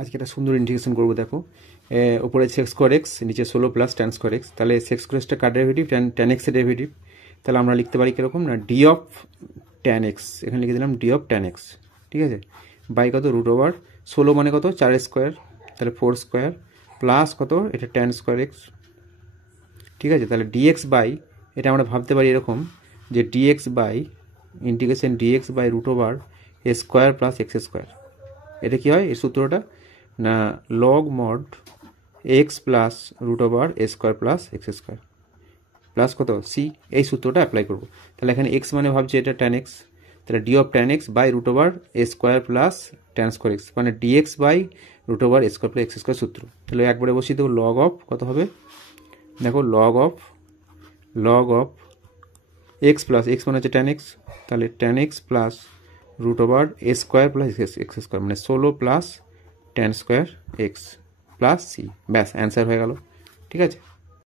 আজকে একটা সুন্দর ইন্টিগ্রেশন করবো। দেখো উপরে সেক্স স্কোয়ার এক্স, নিচে 16 প্লাস ট্যান স্কোয়ার এক্স। তাহলে সেক্স স্কোয়ার এক্সটা কার ডেরিভেটিভ? ট্যান এক্সের ডেরিভেটিভ। তাহলে আমরা লিখতে পারি কীরকম না, ডি অফ ট্যান এক্স, এখানে লিখে দিলাম ডি অফ ট্যান এক্স, ঠিক আছে, বাই কত রুট ওভার 16 মানে কত 4 স্কোয়ার, তাহলে 4 স্কোয়ার প্লাস কত এটা ট্যান স্কোয়ার এক্স, ঠিক আছে। তাহলে ডিএক্স বাই, এটা আমরা ভাবতে পারি এরকম যে d x by integration d x by root over a square plus x square. এটা কী হয় এই সূত্রটা না, log mod x plus root over a square plus x square plus কত সি, এই সূত্রটা অ্যাপ্লাই করবো। তাহলে এখানে এক্স মানে ভাবছি এটা ট্যান এক্স, তাহলে d of tan x by root over a square plus tan square x, মানে d x by root over a square plus x square সূত্র। তাহলে একবারে বসিয়ে দেবো লগ অফ কত হবে, দেখো log of x plus x মানে হচ্ছে ট্যান এক্স, তাহলে tan x plus root over a square plus x square মানে 16 plus tan square x plus c, ব্যাস অ্যান্সার হয়ে গেল, ঠিক আছে।